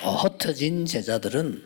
흩어진 제자들은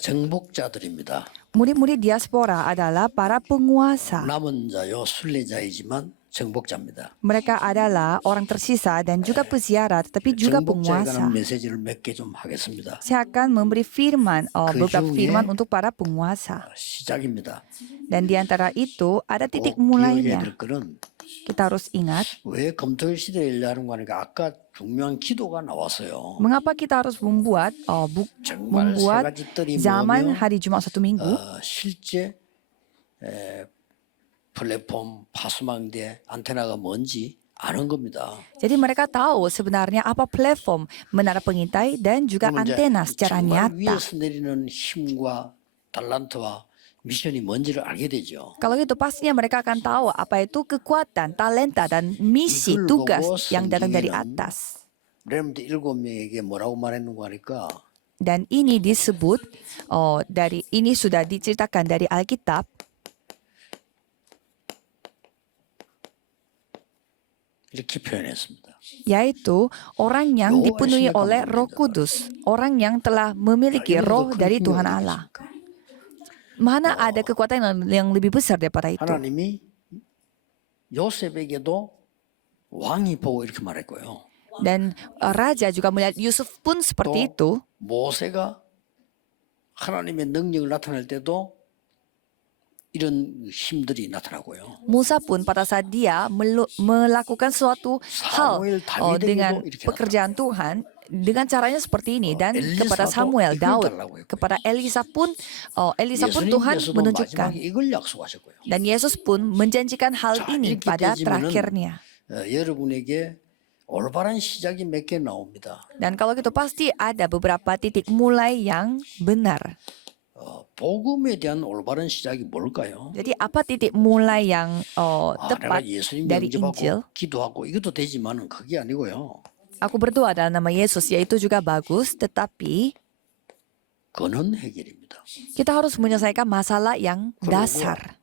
정복자들입니다. Murid-murid diaspora adalah para penguasa. 남은 자요 순례자이지만 정복자입니다. Mereka adalah orang tersisa dan juga peziarah, tetapi juga 정복자에 penguasa. 관한 메시지를 몇 개 좀 하겠습니다. Saya akan memberi firman, beberapa 중에 firman untuk para penguasa. 시작입니다. Dan di antara itu ada titik 꼭 기억해야 mulainya. 될 거는 Kita harus ingat, 왜 금토일 시대에 일하는 거 하니까 아까 중요한 기도가 나왔어요. mengapa kita harus membuat 정말 세 membuat 가지 뜰이 zaman 뭐며 hari Jumat satu minggu. 실제 플랫폼 파수망대 안테나가 뭔지 아는 겁니다. Jadi mereka tahu sebenarnya apa platform menara pengintai dan juga 그러면 이제 antena secara 정말 nyata. 위에서 내리는 힘과 달란트와 미션이 뭔지를 알게 되죠. Kalau itu pastinya mereka akan tahu apa itu kekuatan, talenta dan misi, 이걸 tugas 보고 yang datang dari 성경에는 atas. 렘드 7명에게 뭐라고 말했는가 하니까 Dan ini disebut ini sudah diceritakan dari Alkitab, 이렇게 표현했습니다. yaitu orang yang dipenuhi oleh Roh Kudus, orang yang telah memiliki roh dari Tuhan Allah. Mana ada kekuatan yang lebih besar daripada itu? 하나님이 요셉에게도 왕이 보고 이렇게 말했고요. Dan raja juga melihat Yusuf pun seperti itu. 모세가 하나님의 능력을 나타낼 때도 이런 힘들이 나타나고요. Musa pun pada saat dia melakukan suatu hal dengan pekerjaan Tuhan, dengan caranya seperti ini. Dan kepada Samuel, Daud, kepada Elisa pun Tuhan 예수님께서도 menunjukkan. 마지막에 이걸 약속하셨고요. Dan Yesus pun menjanjikan hal ini 이렇게 pada 되지면은 terakhirnya. 여러분에게 올바른 시작이 몇 개 나옵니다. Dan kalau gitu pasti ada beberapa titik mulai yang benar. 복음에 대한 올바른 시작이 뭘까요? Jadi apa titik mulai yang 내가 tepat 예수님 dari 영접하고 Injil? 기도하고 이것도 되지만은 그게 아니고요. Aku berdoa dalam nama Yesus, yaitu juga bagus, tetapi 근원 해결입니다. kita harus menyelesaikan masalah yang dasar.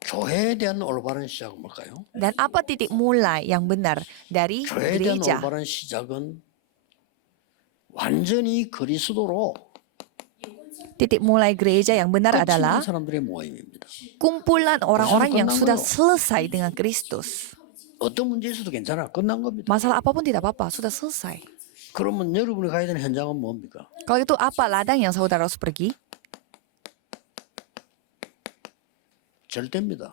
교회에 대한 올바른 시작은 뭘까요? Dan apa titik mulai yang benar dari 교회에 대한 gereja? 올바른 시작은 완전히 그리스도로 Titik mulai gereja yang benar 끝이 adalah 난 사람들의 모임입니다. kumpulan orang-orang yang 끝난 sudah 거예요. selesai dengan Kristus. 어떤 문제 있어도 괜찮아. 끝난 겁니다. Masalah apapun tidak apa-apa, sudah selesai. 그러면 여러분이 가야 되는 현장은 뭡니까? Kalau itu apa ladang yang saudara harus pergi? 절대입니다.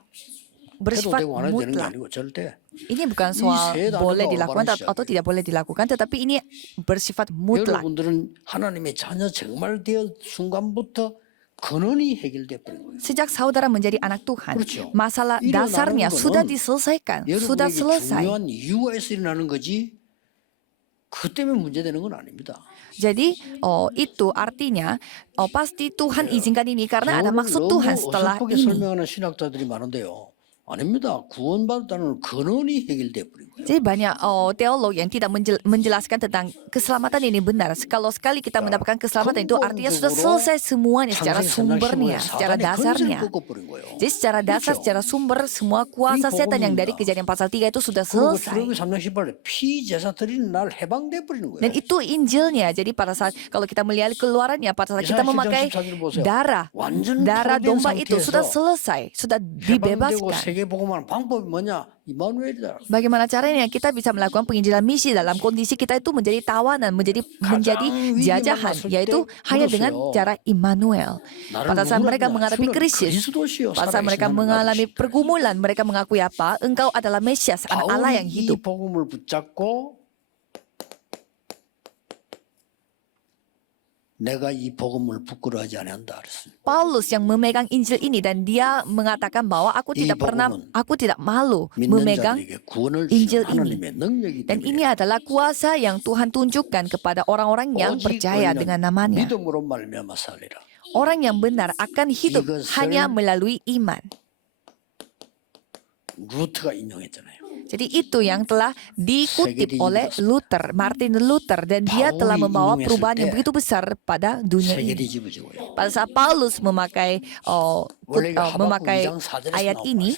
해도 Bersifat 되고 안 해도 되는 게 mutlak. 아니고 절대. Ini bukan 세 soal 단어가 boleh 올바른 dilakukan atau 시작이에요. tidak boleh dilakukan, tetapi ini bersifat mutlak. 여러분들은 하나님의 자녀 정말 되어 순간부터 근원이 해결돼 버린 거예요. Sejak saudara menjadi anak Tuhan, 그렇죠. masalah 일어나는 dasarnya 거는 sudah diselesaikan, sudah 여러분에게 selesai. 중요한 이유가 있어 일어나는 거지 그 때문에 문제되는 건 아닙니다. Jadi itu artinya pasti Tuhan izinkan ini karena ada maksud Tuhan setelah 어설프게 ini. 설명하는 신학자들이 많은데요. 아닙니다. 구원받았다는 근원이 해결돼 버린 거예요. Jadi banyak teolog yang tidak menjelaskan tentang keselamatan ini benar. Kalau sekali kita mendapatkan keselamatan itu artinya sudah selesai semuanya secara sumbernya, secara dasarnya. Jadi secara dasar, secara sumber, semua kuasa setan yang dari Kejadian pasal 3 itu sudah selesai. 출애굽기 3장 18에 피제사 드리는 날 해방돼 버리는 거예요. Dan itu Injilnya. Jadi pada saat kalau kita melihat keluarannya, pada saat kita memakai darah domba itu sudah selesai, sudah 해방되고 dibebaskan. 세계복음하는 방법이 뭐냐? 이마누엘이다. Bagaimana caranya kita bisa melakukan penginjilan misi dalam kondisi kita itu menjadi tawanan, menjadi jajahan, yaitu hanya dengan cara Immanuel. Pada saat mereka menghadapi krisis, pada saat mereka mengalami pergumulan, mereka mengakui apa? Engkau adalah Mesias, anak Allah yang 바울이 이 hidup. 복음을 붙잡고 내가 이 복음을 부끄러워하지 않는다 그랬습니다. Paulus yang memegang Injil ini dan dia mengatakan bahwa aku tidak malu 믿는 memegang 자들에게 구원을 Injil 주신 ini. 하나님의 능력이기 Dan 때문에 ini adalah kuasa yang Tuhan tunjukkan kepada orang-orang yang 오직 percaya 우리는 dengan namanya. 믿음으로 말미암아 살리라. Orang yang benar akan hidup 이것을 hanya melalui iman. 루트가 인용했잖아요. Jadi itu yang telah dikutip oleh Luther, Martin Luther, dan dia telah membawa perubahan yang begitu besar pada dunia 세계 ini. 뒤집어지고요. Pada saat Paulus memakai ayat ini,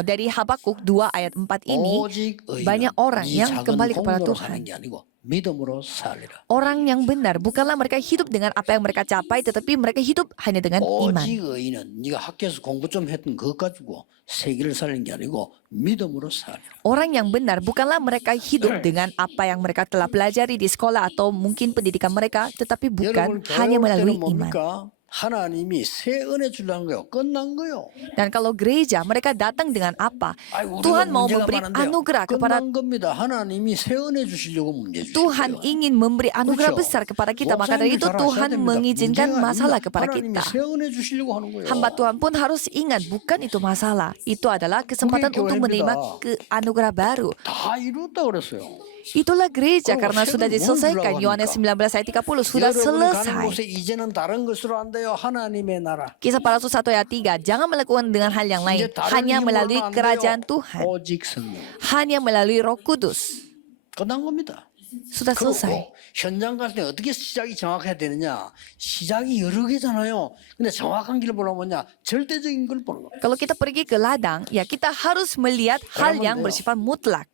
dari Habakuk 2 ayat 4 ini, 오직 banyak orang 이 yang 작은 kembali kepada 공로로 Tuhan. 사는 게 아니고 믿음으로 살리라. Orang yang benar bukanlah mereka hidup dengan apa yang mereka capai, tetapi mereka hidup hanya dengan iman. 오직 의인은 네가 학교에서 공부 좀 했던 그것 가지고 세계를 살리는 게 아니고 믿음으로 살리라. Orang yang benar bukanlah mereka hidup dengan apa yang mereka telah pelajari di sekolah atau mungkin pendidikan mereka, tetapi bukan 여러분 hanya 교회 올 melalui 때는 iman. 뭡니까? 하나님이 새 은혜 주려는 거요. 끝난 거요. Dan kalau gereja, mereka datang dengan apa? 아이고, 우리가 Tuhan mau 문제가 memberi 많은데요. anugerah kepada 끝난 겁니다. 하나님이 새 은혜 주시려고 문제 주신 Tuhan 거예요. ingin memberi anugerah 그렇죠? besar kepada kita. Maka dari 목사님들 itu 잘 Tuhan 아셔야 됩니다. mengizinkan 문제가 masalah 아닙니다. kepada 하나님이 kita. 새 은혜 주시려고 하는 거예요. Hamba Tuhan pun harus ingat, bukan itu masalah. Itu adalah kesempatan 그게 untuk menerima 교회입니다. anugerah baru. 다 이뤘다 그랬어요. Itulah gereja 그리고 karena sudah 새로운 diselesaikan. 뭘 Yohanes 주려고 19 ayat 30 sudah 여러분이 가는 selesai. 곳에 이제는 다른 것으로 안 돼요. 하나님의 나라. Kisah para Rasul 1 ayat 3. Jangan melakukan dengan hal yang lain. 이제 다른 Hanya melalui 힘으로는 안 kerajaan 돼요. Tuhan. 오직 성령. Hanya melalui Roh Kudus. 끝난 겁니다. Sudah selesai. 그리고 현장 갈 때 어떻게 시작이 정확해야 되느냐? 시작이 여러 개잖아요. 근데 정확한 길을 보려면 뭐냐? 절대적인 걸 보는 거예요. Kalau kita pergi ke ladang, ya kita harus melihat hal yang 돼요. bersifat mutlak.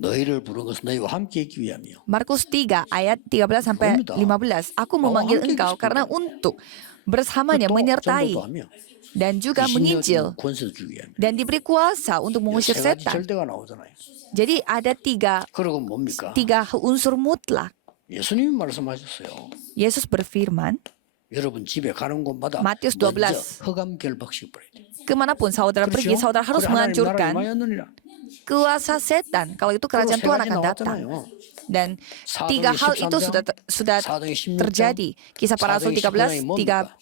너희를 부른 것은 너희와 함께 있기 위함이요. Markus 3 ayat 13 sampai 봅니다. 15. Aku memanggil 함께 engkau 계십니다. karena untuk bersamanya 또 menyertai 전도도 하며 dan juga menginjil 귀신의 권세 주기 위함이요. dan diberi kuasa untuk mengusir 세 가지 setan. 절대가 나오잖아요. Jadi ada 그리고 뭡니까? tiga unsur mutlak. 예수님이 말씀하셨어요. Yesus berfirman, 여러분 집에 가는 곳마다 Matius 먼저 12. 흑암 결박식 버려야 돼. kemanapun saudara pergi, saudara harus menghancurkan kuasa setan. Kalau itu kerajaan Tuhan akan datang. Dan tiga hal itu sudah terjadi. Kisah para Rasul 13,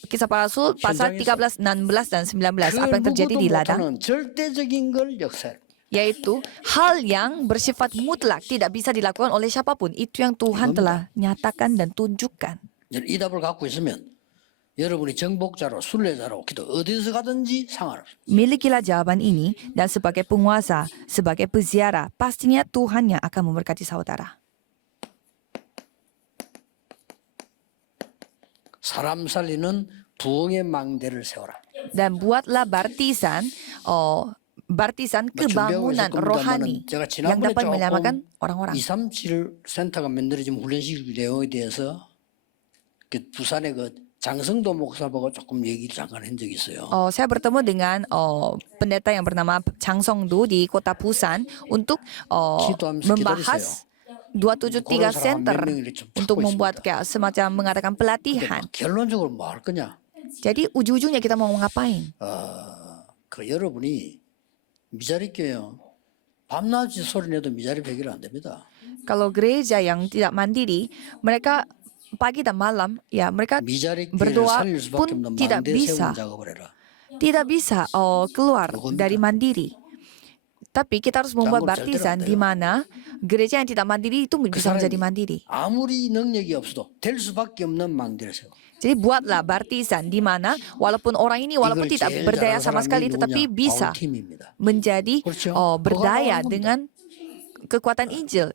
Kisah para Rasul pasal 13, 16 dan 19. Apa yang terjadi di ladang? 절대적인 걸 역사해. Yaitu hal yang bersifat mutlak tidak bisa dilakukan oleh siapapun. Itu yang Tuhan telah nyatakan dan tunjukkan. 이 답을 갖고 있으면 여러분이 정복자로 순례자로 기도 어디서 가든지 상관없어요. Milikilah jawaban ini dan sebagai penguasa, sebagai peziarah, pastinya Tuhan yang akan memberkati saudara. 사람 살리는 부흥의 망대를 세워라. Dan buatlah baptisan kebangunan rohani yang dapat menyelamatkan orang-orang. 237 센터가 만들어진 훈련식 내용에 대해서 부산의 장성도 목사보고 조금 얘기를 잠깐 한 적이 있어요. Saya bertemu dengan pendeta yang bernama Chang Song-do di kota Busan untuk membahas 273 center untuk membuat kayak semacam mengadakan pelatihan. 결론적으로 뭐 할 거냐? Jadi ujung-ujungnya kita mau ngapain? 여러분이 미자리 교회요. 밤낮이 소리 내도 미자리 해결 안 됩니다. Kalau gereja yang tidak mandiri, mereka pagi dan malam, ya mereka berdoa pun tidak bisa keluar dari mandiri. Tapi kita harus membuat baptisan di mana gereja yang tidak mandiri itu bisa menjadi mandiri. 아무리 능력이 없어도 될 수밖에 없는 망대를 세워. Jadi buatlah baptisan di mana walaupun orang ini walaupun tidak berdaya sama sekali tetapi bisa menjadi berdaya dengan kekuatan Injil.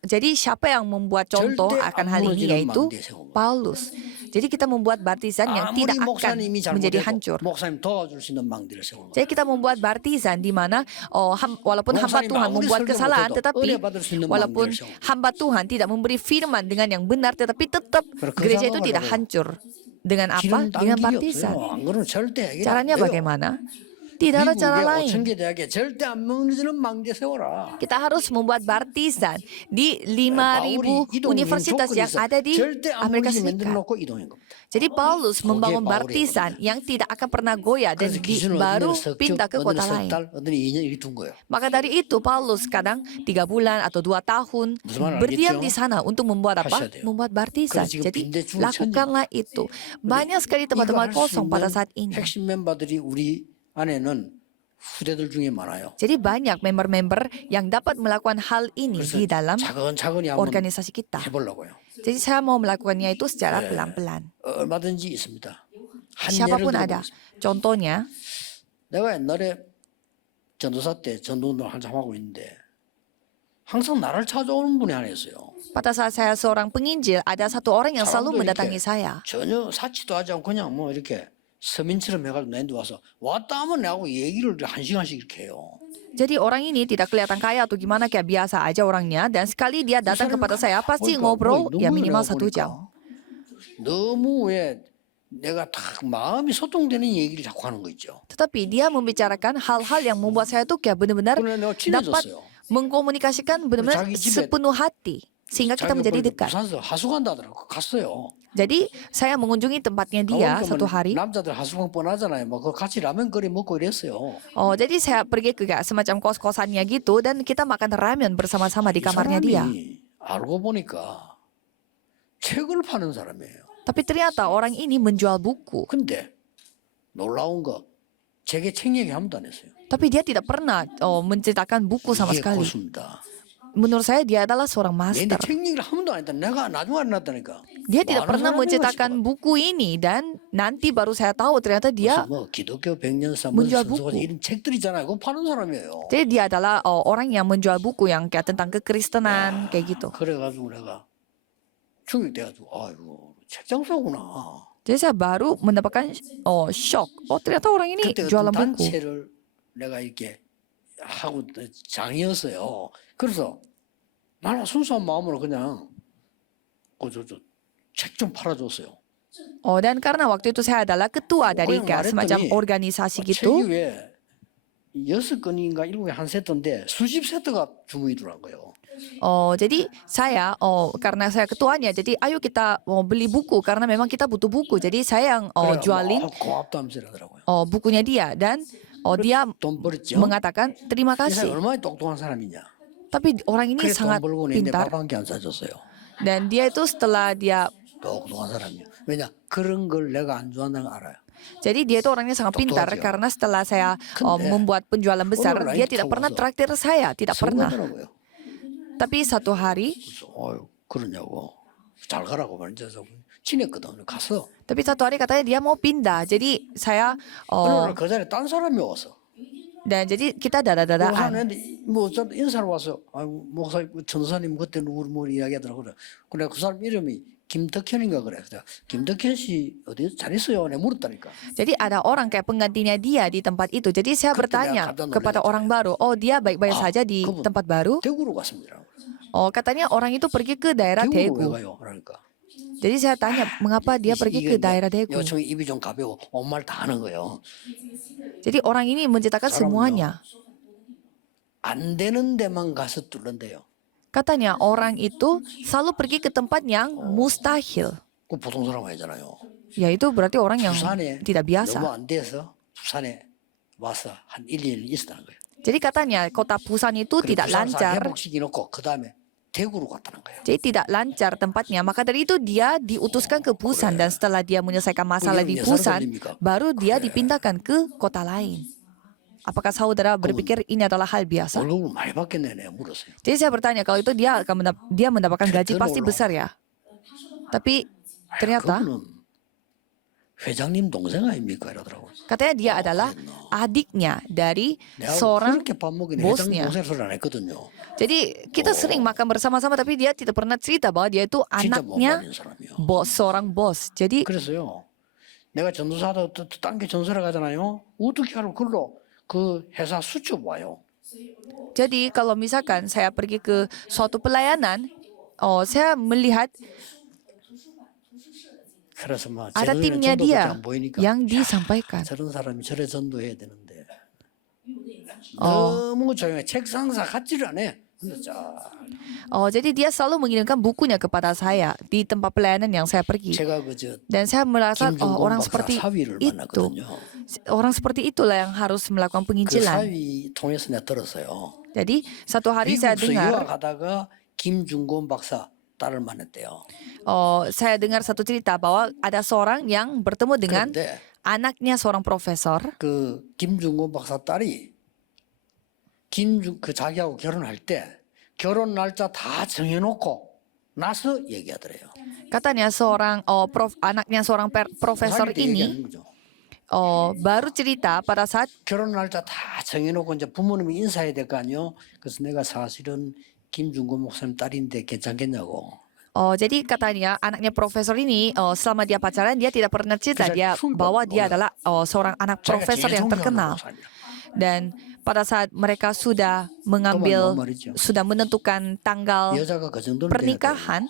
Jadi siapa yang membuat contoh akan hal ini yaitu Paulus. Jadi kita membuat baptisan yang tidak akan menjadi hancur. Jadi kita membuat baptisan di mana walaupun hamba Tuhan membuat kesalahan, tetapi walaupun hamba Tuhan tidak memberi firman dengan yang benar, tetapi tetap gereja itu tidak hancur. Dengan apa? Dengan baptisan. Caranya bagaimana? Tidak ada cara lain. Kita harus membuat baptisan di 5.000 universitas yang ada di Amerika Serikat. Jadi Paulus membangun baptisan yang tidak akan pernah goyah dan baru pindah ke kota lain. Maka dari itu Paulus kadang 3 bulan atau 2 tahun berdiam di sana untuk membuat apa? Membuat baptisan. Jadi lakukanlah itu. Banyak sekali tempat-tempat kosong pada saat ini. 안에는 후대들 중에 많아요. Jadi banyak member-member yang dapat melakukan hal ini di dalam organisasi kita. 해보려고요. Jadi saya mau melakukannya itu secara pelan-pelan. 얼마든지 있습니다. Siapapun ada. Contohnya, 내가 옛날에 전도사 때 전도운동을 한참 하고 있는데 항상 나를 찾아오는 분이 하나 있어요. Pada saat saya seorang penginjil, ada satu orang yang selalu 사람도 mendatangi 이렇게 saya. 전혀 사치도 하지 않고 그냥 뭐 이렇게 서민처럼 해가지고 내한테 와서 왔다 하면 나하고 얘기를 1시간씩 이렇게 해요. Jadi orang ini tidak kelihatan kaya atau gimana, kayak biasa aja orangnya. Dan sekali dia datang kepada saya, pasti ngobrol ya minimal 1 jam. 너무 왜 내가 딱 마음이 소통되는 얘기를 자꾸 하는 거 있죠. Tetapi dia membicarakan hal-hal yang membuat saya tuh kayak benar-benar 그래 내가 dapat 친해졌어요. mengkomunikasikan benar-benar 자기 집에- sepenuh hati. Sehingga kita menjadi 보니까 dekat. 부산서 하수관다더라고 갔어요. Jadi saya mengunjungi tempatnya dia 가보니까 satu 뭐 hari. 남자들 하수관 뻔하잖아요. 뭐 그 같이 라면 끓여 먹고 이랬어요. Jadi saya pergi ke kayak semacam kos-kosannya gitu dan kita makan ramen bersama-sama di 이 kamarnya dia. 사람이 알고 보니까 책을 파는 사람이에요. Tapi ternyata orang ini menjual buku. 근데 놀라운 거 제게 책 얘기 아무도 안 했어요. Tapi dia tidak pernah menceritakan buku sama 이게 sekali. 고수입니다. Menurut saya dia adalah seorang 근데 master. 책 얘기를 한 번도 안 했다. 내가 나중에 알았다니까. Dia tidak 많은 pernah 사람이 menceritakan 가지고 buku ini dan nanti baru saya tahu ternyata dia 무슨 뭐 기독교 백년사 menjual 선수가 buku. 이런 책들 있잖아요. 그거 파는 사람이에요. Jadi dia adalah orang yang menjual buku yang kayak tentang kekristenan kayak gitu. 그래가지고 내가 충격돼가지고 아이고 책 장사구나. Jadi saya baru mendapatkan shock. Oh ternyata orang ini 그때 jualan 어떤 buku. 단체를 내가 이렇게 하고 장이었어요. 그래서 나는 순수한 마음으로 그냥 책 좀 팔아줬어요. Dan karena waktu itu saya adalah ketua dari 그냥 kayak semacam 말했더니 organisasi 책이 gitu. 왜 6건인가 7개 한 세트인데 수십 세트가 주문이더라고요. Jadi saya karena saya ketuanya, jadi ayo kita mau beli buku karena memang kita butuh buku. Jadi saya yang jualin 고맙다면서 이러더라고요. bukunya dia dan dia 돈 벌었죠. mengatakan terima 이 사람이 kasih. 얼마나 똑똑한 사람이냐. Tapi orang ini 그래서 sangat 돈 벌고 있는데 pintar 밥 한 개 안 사줬어요. dan dia itu setelah dia 똑똑한 사람이요. 왜냐 그런 걸 내가 안 좋아한다는 걸 알아요. jadi dia itu orangnya sangat pintar Dokter aja. karena setelah saya 근데 membuat penjualan besar, 오늘 dia 라이트 tidak pernah 타고 traktir saya, tidak pernah. 서운하더라고요. Tapi satu hari, 그래서 그러냐고 잘 가라고 말이죠. 친했거든. 갔어. tapi satu hari katanya dia mau pindah. Jadi saya 어느 날 그 자리에 딴 사람이 왔어. dan jadi kita dada-dadaan. 목사님 뭐 어쩌 인사를 와서 아이고 목사 전사님 그때 누구 뭐 이야기하더라고 그래 그 사람 이름이 김덕현인가 그래. 그래서 김덕현 씨 어디 잘 있어요? 내가 물었다니까. Jadi ada orang kayak penggantinya dia di tempat itu. Jadi saya Ketika bertanya kata kepada Nurul orang baru, oh dia baik-baik saja di 그분 tempat baru. 대구로 갔습니다. Katanya orang itu pergi ke daerah 대구로 왜 Daegu. 가요? 그러니까. Jadi saya tanya mengapa dia pergi ke daerah Daegu. 요즘 입이 좀 가벼워 온 말 다 하는 거예요. Jadi orang ini menceritakan semuanya. 안 되는 데만 가서 뚫는데요. Katanya orang itu selalu pergi ke tempat yang mustahil. 그 보통 사람 아니잖아요. Yaitu berarti orang yang 부산에 tidak 너무 biasa. 안 돼서 부산에 와서 한 1, 2년 있었다는 거예요. Jadi katanya kota Busan itu 그리고 tidak 부산 lancar. 회복시켜놓고 그 다음에 대구로 갔다는 거예요. Jadi tidak lancar tempatnya. Maka dari itu dia diutuskan ke Busan dan setelah dia menyelesaikan masalah di Busan, baru dia dipindahkan ke kota lain. Apakah saudara berpikir ini adalah hal biasa? 월급을 많이 받겠네 내가 물었어요. Jadi saya bertanya kalau itu dia akan dia mendapatkan gaji pasti besar ya. Tapi ternyata 그분은 회장님 동생 아닙니까 이러더라고. katanya dia adalah adiknya dari 내가 seorang 그렇게 밥 먹이는 회장님 bosnya. 동생 소리 안 했거든요. Jadi kita sering makan bersama-sama tapi dia tidak pernah cerita bahwa dia itu 진짜 못 anaknya 받는 사람이요. bos, seorang bos. Jadi 그래서요. 내가 전도사도 딴게 전설에 가잖아요. 어떻게 하러 글로 그 회사 수첩 와요. Jadi kalau misalkan saya pergi ke suatu pelayanan, saya melihat 그래서 막 ada 제 눈에는 timnya 전도밖에 dia 안 보이니까 yang 야, disampaikan. 저런 사람이 저래 전도해야 되는데 너무 조용해. 책상사 같지를 않아. 근데 쫙 Jadi dia selalu mengirimkan bukunya kepada saya di tempat pelayanan yang saya pergi. 제가 그저 Dan saya merasa 김중곤 orang 박사 seperti 사위를 itu, 만났거든요. orang seperti itulah yang harus melakukan 그 penginjilan. 사위 통해서 내가 들었어요. Jadi satu hari saya 미국에서 dengar, 유학하다가 김중곤 박사 딸을 만났대요. saya dengar satu cerita bahwa ada seorang yang bertemu dengan 그런데 anaknya seorang profesor. 그 김중곤 박사 딸이 그 자기하고 결혼할 때 결혼 날짜 다 정해놓고 나서 얘기하더래요. Katanya seorang anaknya seorang profesor 사위한테 ini 얘기하는 거죠. baru cerita pada saat 결혼 날짜 다 정해놓고 이제 부모님이 인사해야 될 거 아니요. 그래서 내가 사실은 김준구 목사님 딸인데 괜찮겠냐고. Jadi katanya anaknya profesor ini selama dia pacaran dia tidak pernah cerita dia bahwa dia adalah seorang anak 자기가 profesor 제일 yang 존경하는 terkenal. 목사님이라. Dan pada saat mereka sudah sudah menentukan tanggal 여자가 그 정도는 돼야 돼요. pernikahan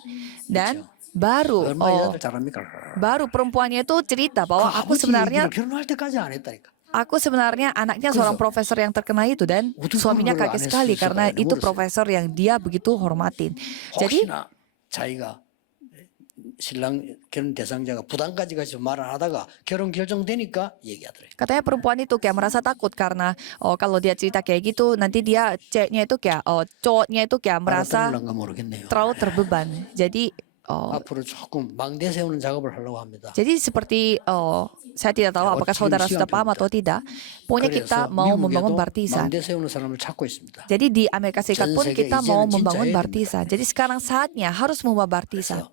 dan 얼마 여자들 잘합니까? baru perempuannya itu cerita bahwa aku 아버지 sebenarnya 얘기를 결혼할 때까지 안 했다니까. anaknya seorang profesor yang terkenal itu dan suaminya kaget sekali karena itu profesor yang dia begitu hormatin. Jadi 혹시나 자기가 신랑 결혼 대상자가 부담까지 가서 말 안 하다가 결혼 결정되니까 얘기하더래. katanya perempuan itu kayak merasa takut karena kalau dia cerita kayak gitu nanti dia ceweknya itu kayak cowoknya itu kayak merasa 알아들을런가 모르겠네요. terlalu terbeban. Jadi 앞으로 조금 망대 세우는 작업을 하려고 합니다. jadi seperti saya tidak tahu apakah saudara sudah paham atau tidak. Pokoknya kita mau membangun bartisan. 망대 세우는 사람을 찾고 있습니다. Jadi di Amerika Serikat pun 전 세계 kita mau 이제는 membangun 진짜 해야 bartisan. Jadi sekarang saatnya harus membuat bartisan.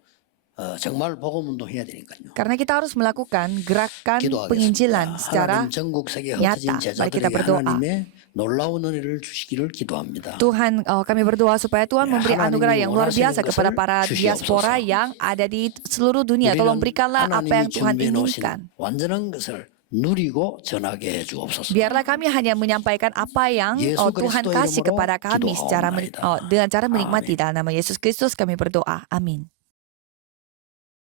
정말 복음 운동 해야 되니까요. Karena kita harus melakukan gerakan penginjilan secara 하나님 전국 세계에 nyata. 흩어진 Mari kita 제자들에게 berdoa. 하나님의 놀라운 은혜를 주시기를 기도합니다. Tuhan, kami berdoa supaya Tuhan memberi anugerah yang luar biasa kepada para diaspora yang ada di seluruh dunia. Tolong berikanlah apa yang Tuhan inginkan. 완전한 것을 누리고 전하게 해주옵소서. Biarlah kami hanya menyampaikan apa yang Tuhan kasih kepada kami dengan cara menikmati dalam nama Yesus Kristus kami berdoa. Amin.